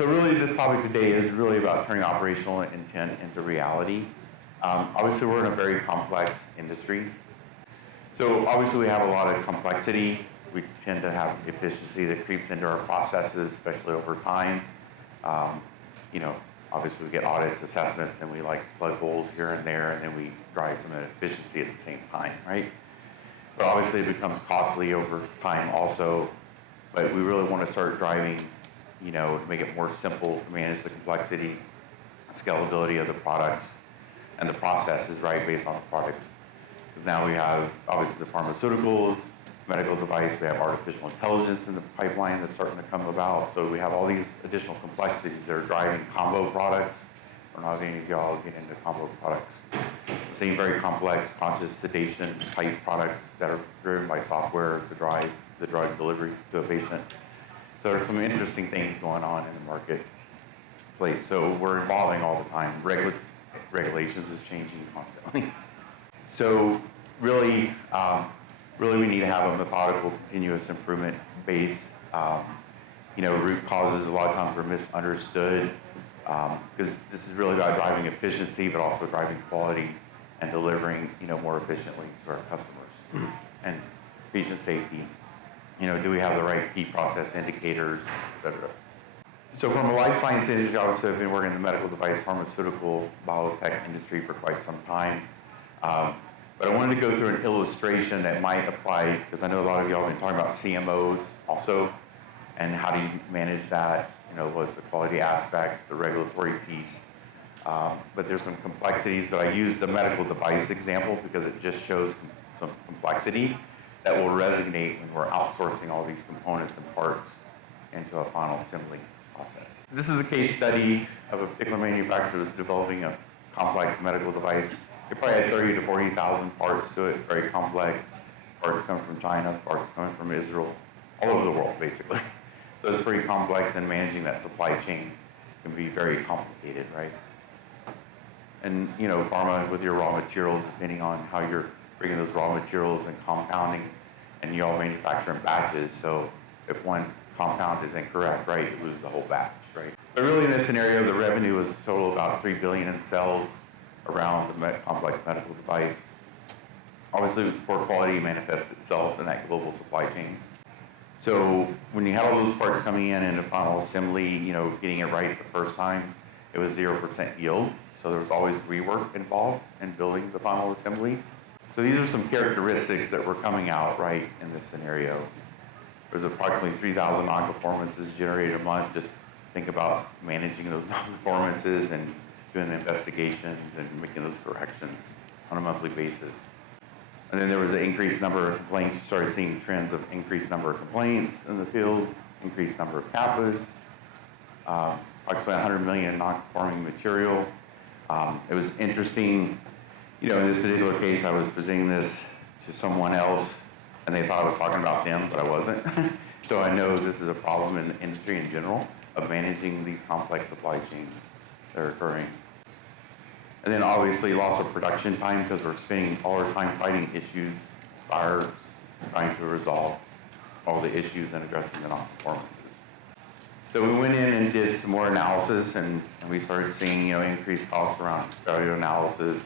So really this topic today is really about turning operational intent into reality. Obviously we're in a very complex industry. So obviously we have a lot of complexity. We tend to have efficiency that creeps into our processes, especially over time. Obviously we get audits, assessments, then we like plug holes here and there, and then we drive some efficiency at the same time, right? But obviously it becomes costly over time also, but we really want to start driving, to make it more simple to manage the complexity, scalability of the products, and the processes, right, based on the products. Because now we have, obviously, the pharmaceuticals, medical device, we have artificial intelligence in the pipeline that's starting to come about. So we have all these additional complexities that are driving combo products. I don't know if any of y'all get into combo products. Same very complex conscious sedation type products that are driven by software to drive the drug delivery to a patient. So there's some interesting things going on in the marketplace. So we're evolving all the time. Regulations is changing constantly. So really we need to have a methodical, continuous improvement base. Root causes a lot of times are misunderstood because this is really about driving efficiency, but also driving quality and delivering, more efficiently to our customers and patient safety. Do we have the right key process indicators, et cetera. So from a life science industry, obviously I've been working in the medical device, pharmaceutical, biotech industry for quite some time. But I wanted to go through an illustration that might apply, because I know a lot of y'all have been talking about CMOs also, and how do you manage that, what's the quality aspects, the regulatory piece. But there's some complexities, but I used the medical device example because it just shows some complexity that will resonate when we're outsourcing all these components and parts into a final assembly process. This is a case study of a particular manufacturer that's developing a complex medical device. It probably had 30 to 40,000 parts to it, very complex. Parts come from China, parts coming from Israel, all over the world, basically. So it's pretty complex, and managing that supply chain can be very complicated, right? And, pharma with your raw materials, depending on how you're bringing those raw materials and compounding, and you all manufacture in batches, so if one compound is incorrect, right, you lose the whole batch, right? But really in this scenario, the revenue was a total about $3 billion in sales around the complex medical device. Obviously, poor quality manifests itself in that global supply chain. So when you had all those parts coming in a final assembly, getting it right the first time, it was 0% yield. So there was always rework involved in building the final assembly. So these are some characteristics that were coming out, right, in this scenario. There's approximately 3,000 non-conformances generated a month. Just think about managing those non-conformances and doing investigations and making those corrections on a monthly basis. And then there was an increased number of complaints. You started seeing trends of increased number of complaints in the field, increased number of CAPAs, approximately 100 million non-conforming material. It was interesting, in this particular case, I was presenting this to someone else, and they thought I was talking about them, but I wasn't. So I know this is a problem in the industry in general of managing these complex supply chains that are occurring. And then obviously loss of production time, because we're spending all our time fighting issues, fires, trying to resolve all the issues and addressing the non-conformances. So we went in and did some more analysis, and we started seeing increased costs around failure analysis.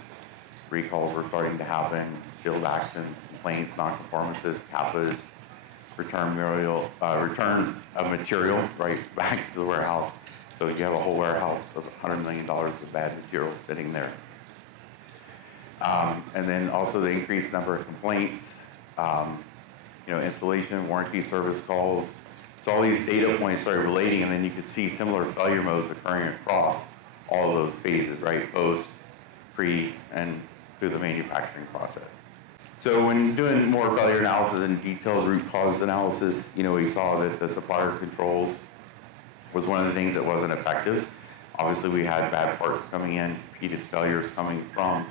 Recalls were starting to happen, field actions, complaints, non-conformances, CAPAs, return of material right back to the warehouse. So you have a whole warehouse of $100 million of bad material sitting there. And then also the increased number of complaints, installation, warranty, service calls. So all these data points started relating, and then you could see similar failure modes occurring across all of those phases, right? Post, pre, and through the manufacturing process. So when doing more failure analysis and detailed root cause analysis, we saw that the supplier controls was one of the things that wasn't effective. Obviously, we had bad parts coming in, repeated failures coming from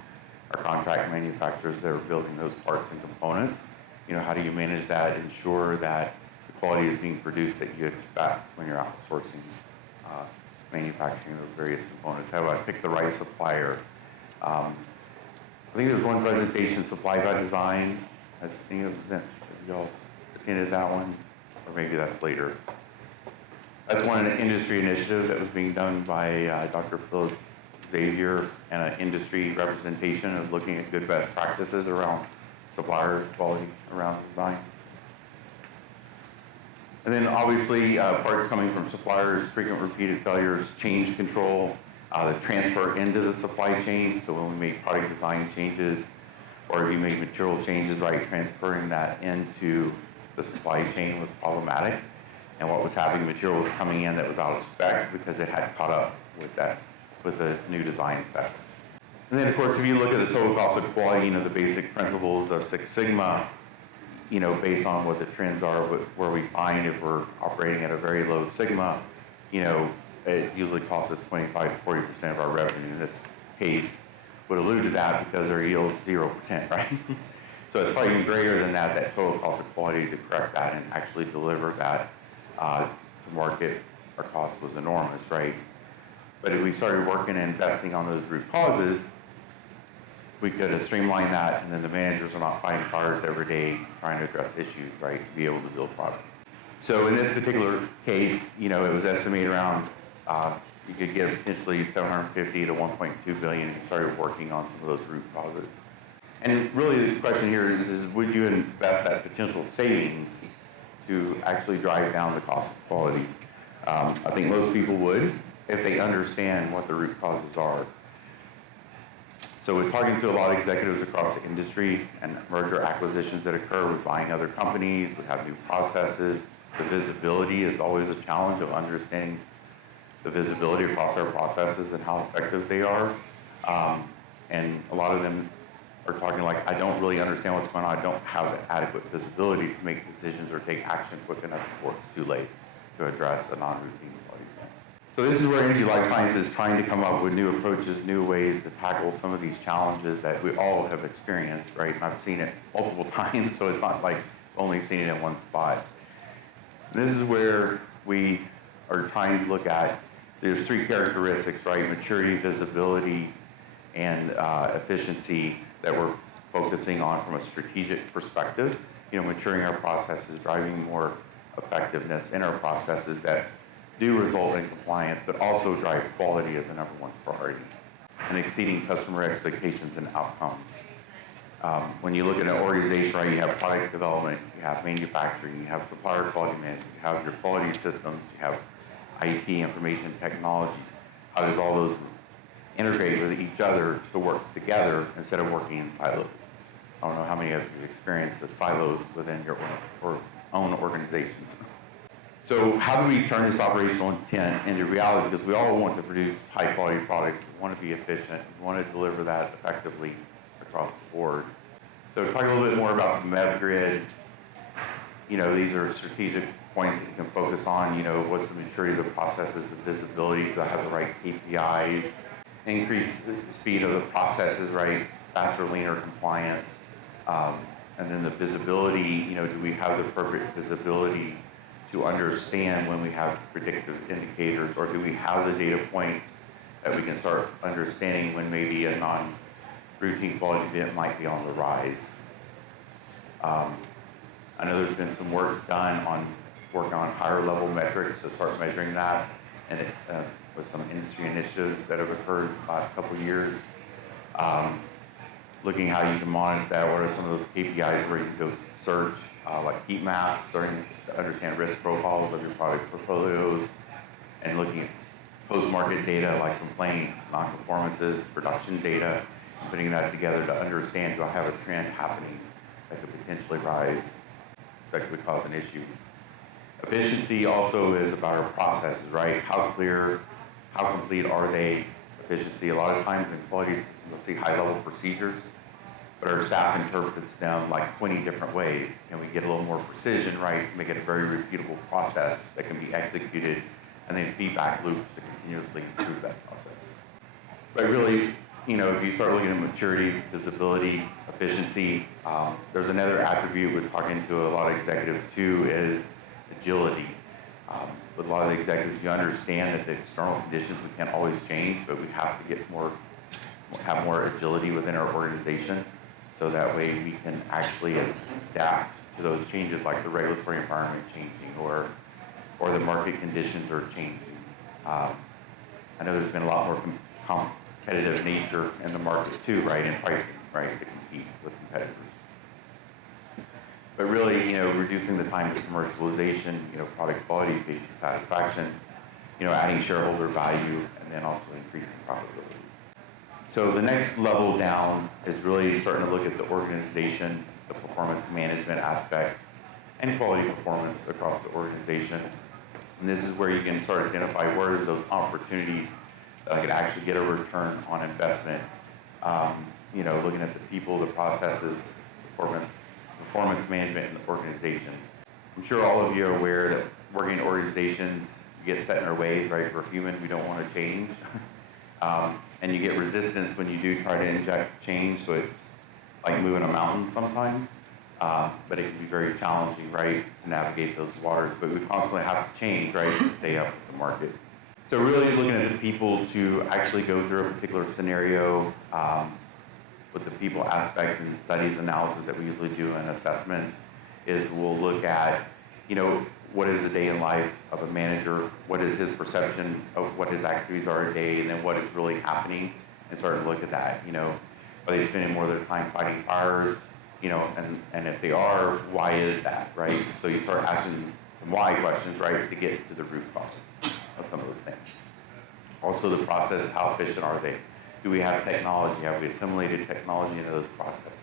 our contract manufacturers that were building those parts and components. How do you manage that, ensure that the quality is being produced that you expect when you're outsourcing manufacturing those various components? How do I pick the right supplier? I think there's one presentation, Supply by Design. Has any of y'all attended that one? Or maybe that's later. That's one industry initiative that was being done by Dr. Phillips Xavier and an industry representation of looking at good best practices around supplier quality around design. And then obviously parts coming from suppliers, frequent repeated failures, change control, the transfer into the supply chain. So when we make product design changes or if you make material changes, right, transferring that into the supply chain was problematic. And what was happening, material was coming in that was out of spec because it had caught up with the new design specs. And then of course, if you look at the total cost of quality, the basic principles of Six Sigma, based on what the trends are, where we find if we're operating at a very low sigma, it usually costs us 25 to 40% of our revenue. In this case, would allude to that because our yield is 0%, right? So it's probably even greater than that total cost of quality to correct that and actually deliver that to market. Our cost was enormous, right? But if we started working and investing on those root causes, we could have streamlined that, and then the managers are not fighting hard every day trying to address issues, right, to be able to build product. So in this particular case, it was estimated around, you could get potentially 750 to 1.2 billion if you started working on some of those root causes. And really the question here is would you invest that potential savings to actually drive down the cost of quality? I think most people would if they understand what the root causes are. So we're talking to a lot of executives across the industry and merger acquisitions that occur. We're buying other companies, we have new processes. The visibility is always a challenge of understanding the visibility across our processes and how effective they are. And a lot of them are talking like, I don't really understand what's going on. I don't have the adequate visibility to make decisions or take action quick enough before it's too late to address a non-routine quality event. So this is where EngiLifeSciences is trying to come up with new approaches, new ways to tackle some of these challenges that we all have experienced, right? And I've seen it multiple times, so it's not like only seen it in one spot. This is where we are trying to look at, there's three characteristics, right? Maturity, visibility, and efficiency that we're focusing on from a strategic perspective. Maturing our processes, driving more effectiveness in our processes that do result in compliance, but also drive quality as a number one priority, and exceeding customer expectations and outcomes. When you look at an organization, right, you have product development, you have manufacturing, you have supplier quality management, you have your quality systems, you have IT, information technology. How does all those integrate with each other to work together instead of working in silos? I don't know how many of you have experienced the silos within your own organizations. So how do we turn this operational intent into reality? Because we all want to produce high quality products, we want to be efficient, we want to deliver that effectively across the board. So talk a little bit more about MevGrid. These are strategic points that you can focus on. What's the maturity of the processes, the visibility, do I have the right KPIs, increase the speed of the processes, right, faster, leaner compliance, and then the visibility, do we have the appropriate visibility to understand when we have predictive indicators, or do we have the data points that we can start understanding when maybe a non-routine quality event might be on the rise. I know there's been some work done on working on higher level metrics to start measuring that, and with some industry initiatives that have occurred the last couple of years. Looking how you can monitor that, what are some of those KPIs where you can go search, like heat maps, starting to understand risk profiles of your product portfolios, and looking at post-market data like complaints, non-conformances, production data, and putting that together to understand, do I have a trend happening that could potentially rise, that could cause an issue. Efficiency also is about our processes, right? How clear, how complete are they? Efficiency, a lot of times in quality systems, you'll see high-level procedures, but our staff interprets them like 20 different ways. Can we get a little more precision, right? Make it a very repeatable process that can be executed, and then feedback loops to continuously improve that process. But really, if you start looking at maturity, visibility, efficiency, there's another attribute we're talking to a lot of executives too, is agility. With a lot of the executives, you understand that the external conditions we can't always change, but we have to have more agility within our organization, so that way we can actually adapt to those changes, like the regulatory environment changing, or or the market conditions are changing. I know there's been a lot more competitive nature in the market too, right, in pricing, right, to compete with competitors. But really, reducing the time to commercialization, product quality, patient satisfaction, adding shareholder value, and then also increasing profitability. So the next level down is really starting to look at the organization, the performance management aspects, and quality performance across the organization. And this is where you can start to identify where is those opportunities that I could actually get a return on investment. Looking at the people, the processes, performance management in the organization. I'm sure all of you are aware that working in organizations, you get set in our ways, right? We're human, we don't want to change. And you get resistance when you do try to inject change, so it's like moving a mountain sometimes. But it can be very challenging, right, to navigate those waters. But we constantly have to change, right, to stay up with the market. So really looking at the people to actually go through a particular scenario with the people aspect and studies analysis that we usually do in assessments is we'll look at, what is the day in life of a manager, what is his perception of what his activities are a day, and then what is really happening, and start to look at that. Are they spending more of their time fighting fires? And if they are, why is that, right? So you start asking some why questions, right, to get to the root cause of some of those things. Also the process, how efficient are they? Do we have technology? Have we assimilated technology into those processes?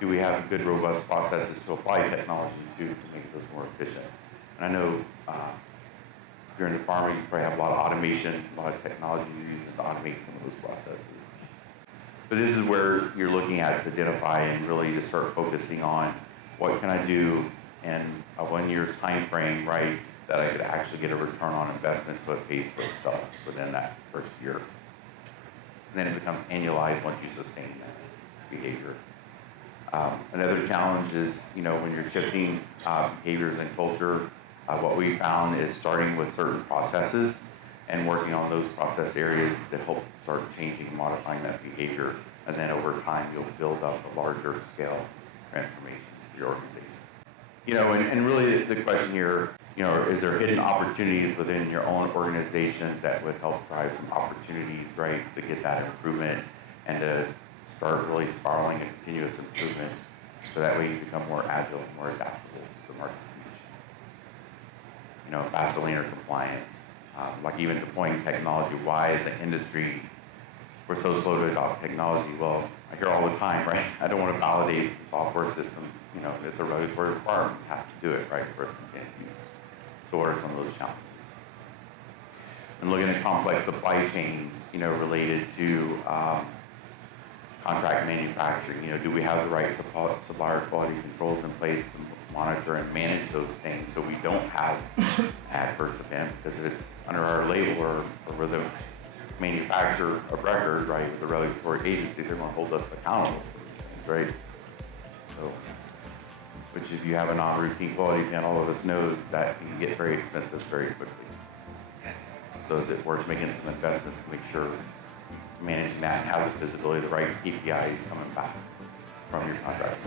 Do we have good, robust processes to apply technology to make those more efficient? And I know if you're in the pharma, you probably have a lot of automation, a lot of technology you're using to automate some of those processes. But this is where you're looking at to identify and really to start focusing on what can I do in a 1 year's time frame, right, that I could actually get a return on investment so it pays for itself within that first year. And then it becomes annualized once you sustain that behavior. Another challenge is, when you're shifting behaviors and culture, what we found is starting with certain processes and working on those process areas that help start changing and modifying that behavior. And then over time, you'll build up a larger scale transformation of your organization. And really the question here, is there hidden opportunities within your own organizations that would help drive some opportunities, right, to get that improvement and to start really spiraling a continuous improvement so that way you become more agile, more adaptable to the market conditions. Faster, leaner compliance, like even deploying technology. Why as an industry, we're so slow to adopt technology? Well, I hear all the time, right? I don't want to validate the software system. It's a regulatory requirement. You have to do it, right, for us to get use. So what are some of those challenges? And looking at complex supply chains, related to contract manufacturing, do we have the right supplier quality controls in place to monitor and manage those things so we don't have adverse event? Because if it's under our label or we're the manufacturer of record, right, the regulatory agency, they're going to hold us accountable for these things, right? So, which if you have a non-routine quality event, all of us knows that can get very expensive very quickly. So is it worth making some investments to make sure managing that and have the visibility, the right KPIs coming back from your contract?